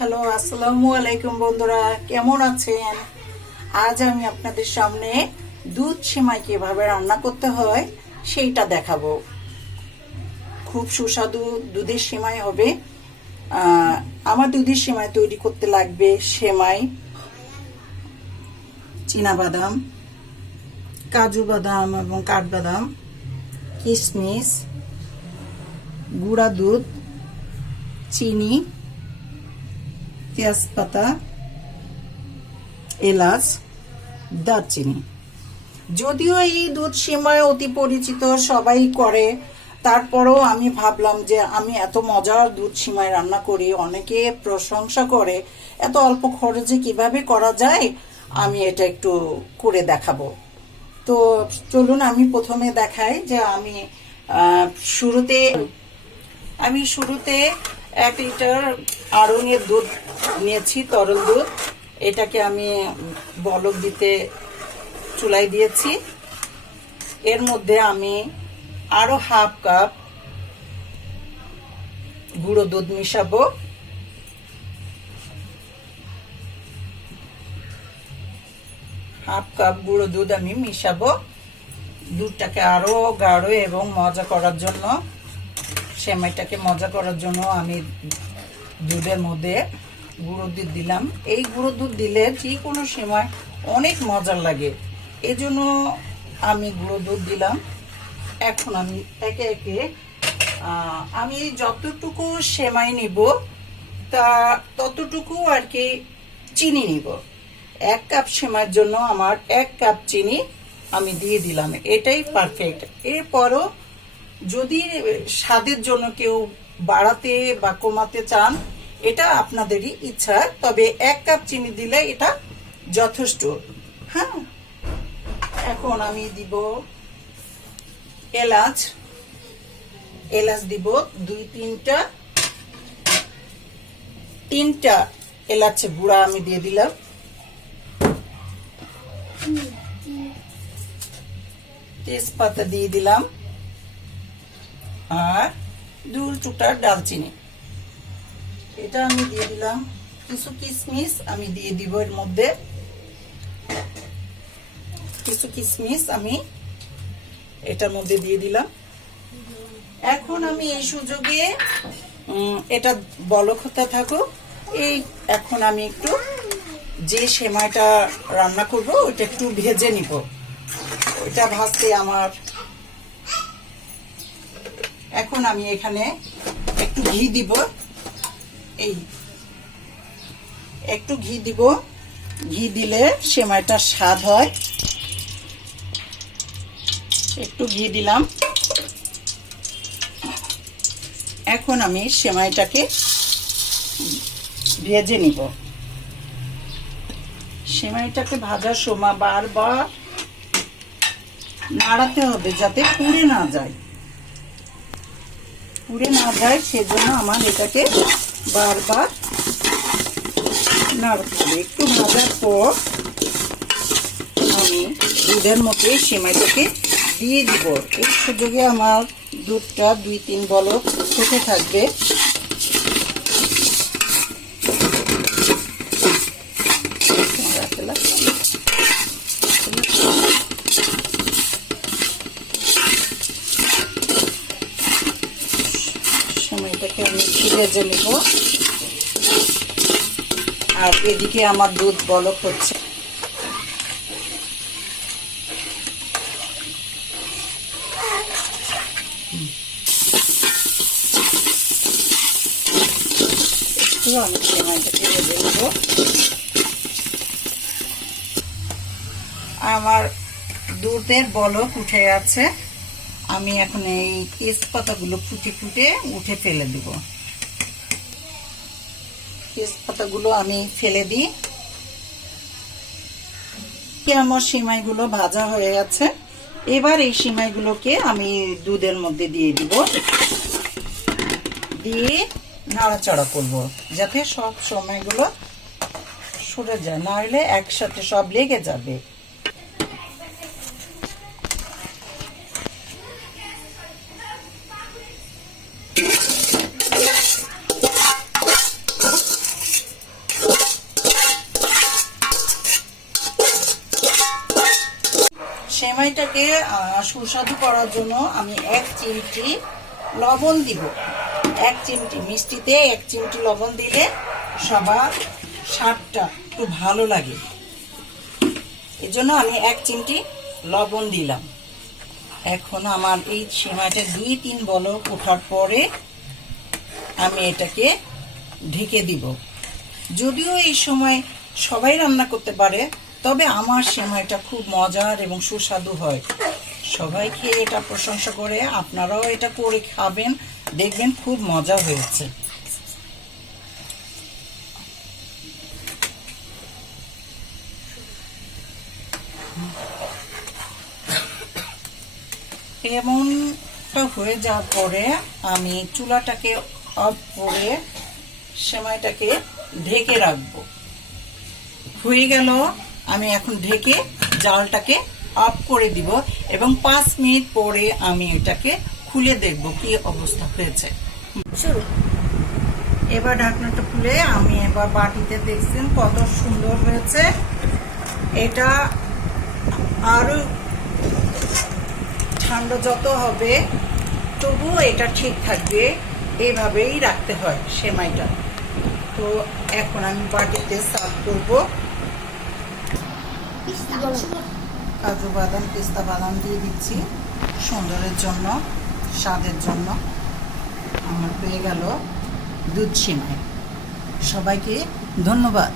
Hello, আসসালামু আলাইকুম বন্ধুরা, কেমন আছেন? আজ আমি আপনাদের সামনে দুধ সেমাই কিভাবে রান্না করতে হয় সেইটা দেখাবো। খুব সুস্বাদু দুধের সেমাই হবে। আমার দুধের সেমাই তৈরি করতে লাগবে সেমাই, চীনাবাদাম, কাজু বাদাম এবং কাঠবাদাম, কিশমিশ, গুঁড়া দুধ, চিনি, তেজপাতা, এলাচ, দারচিনি। যদিও এই দুধ সেমাই অতি পরিচিত, সবাই করে, তারপরেও আমি ভাবলাম যে আমি এত মজার দুধ সেমাই রান্না করি, অনেকে প্রশংসা করে, এত অল্প খরচে কিভাবে করা যায় আমি এটা একটু করে দেখাবো। তো চলুন আমি প্রথমে দেখাই যে শুরুতে আমি 1 লিটার আড়ঙের দুধ নিয়েছি, তরল দুধ। এটাকে আমি বলক দিতে চুলায় দিয়েছি। এর মধ্যে আমি আরো হাফ কাপ গুঁড়ো দুধ মিশাবো। হাফ কাপ গুঁড়ো দুধ আমি মিশাবো দুধটাকে আরো গাঢ় এবং মজা করার জন্য। সেমাইটাকে মজা করার জন্য আমি দুধের মধ্যে গুঁড়ো দুধ দিলাম। এই গুঁড়ো দুধ দিলে যে কোনো সেমাই অনেক মজার লাগে, এজন্য আমি গুঁড়ো দুধ দিলাম। এখন আমি একে একে আমি যতটুকু সেমাই নিব তা ততটুকু আর কি চিনি নিব। 1 কাপ সেমাইয়ের জন্য আমার 1 কাপ চিনি আমি দিয়ে দিলাম, এটাই পারফেক্ট। এরপরও যদি স্বাদের জন্য কেউ বাড়াতে বা কমাতে চান, এটা আপনাদেরই ইচ্ছা, তবে 1 কাপ চিনি দিলে এটা যথেষ্ট। হ্যাঁ, এখন আমি দিব এলাচ দিব 3টা এলাচের গুঁড়া আমি দিয়ে দিলাম। তেজপাতা দিয়ে দিলাম আর 2 টুকরা ডালচিনি, এটা আমি দিয়ে দিলাম। কিছু কিশমিশ আমি দিয়ে দিব এর মধ্যে, কিছু কিশমিশ আমি এটার মধ্যে দিয়ে দিলাম। এখন আমি এই সুযোগে এটা বলক হতে থাকুক, এখন আমি একটু যে সেমাইটা রান্না করব ওটা একটু ভেজে নিব। ওইটা ভাজতে আমার এখন আমি এখানে একটু ঘি দিব। একটু ঘি দিব, ঘি দিলে সেমাইটা স্বাদ হয়। একটু ঘি দিলাম। এখন আমি সেমাইটাকে ভেজে নিব। সেমাইটাকে ভাজার সময় বারবার নাড়াতে হবে যাতে পুড়ে না যায়। সেজন্য আমার এটাকে বারবার নাড়তে হবে। একটু ভাজার পর আমি দুধের মধ্যে সেমাইটাকে দিয়ে দিব। এই সুযোগে আমার দুধটা 2-3 বলক ফুটে থাকবে। সেমাইটাকে আমি ভেজে নেব আর এদিকে আমার দুধ বলক হচ্ছে। আমি সেমাইটাকে ভেজে নেব। আমার দুধের বলক উঠে আছে। আমি এখন এই তেজপাতাগুলো ফুটে উঠে ফেলে দিব। তেজপাতাগুলো আমি ফেলে দিই। আমার সেমাইগুলো ভাজা হয়ে গেছে। এবার এই সেমাইগুলোকে আমি দুধের মধ্যে দিয়ে দিব, দিয়ে নাড়াচাড়া করব যাতে সব সেমাইগুলো সরে যায়, না হলে একসাথে সব লেগে যাবে। সেমাইটাকে সুস্বাদু করার জন্য আমি 1 চিমটি লবণ দিব। 1 চিমটি মিষ্টিতে 1 চিমটি লবণ দিলে সবার স্বাদটা একটু ভালো লাগে, এই জন্য আমি 1 চিমটি লবণ দিলাম। এখন আমার এই সেমাইটা 2-3 বলক ওঠার পরে আমি এটাকে ঢেকে দিব। যদিও এই সময় সবাই রান্না করতে পারে, তবে আমার সেমাইটা খুব মজার এবং সুস্বাদু হয়। সবাই খেয়ে এটা প্রশংসা করে, আপনারাও এটা করে খাবেন, দেখবেন খুব মজা হয়েছে। এমনটা হয়ে যাওয়ার পরে আমি চুলাটাকে অফ করে সেমাইটাকে ঢেকে রাখবো। হয়ে গেল, আমি এখন ঢেকে জালটাকে অফ করে দিব এবং 5 মিনিট পরে আমি এটাকে খুলে দেখব কি অবস্থা হয়েছে। শুরু। এবার ঢাকনাটা খুলে আমি এবার বাটিতে দেখছেন কত সুন্দর হয়েছে। এটা আরো ঠান্ডা যত হবে তবুও এটা ঠিক থাকবে, এইভাবেই রাখতে হয় সেমাইটা। তো এখন আমি বাটিতে সার্ভ করব। কাজু বাদাম, পেস্তা বাদাম দিয়ে দিচ্ছি সুন্দরের জন্য, স্বাদের জন্য। আমার হয়ে গেল দুধ সেমাই। সবাইকে ধন্যবাদ।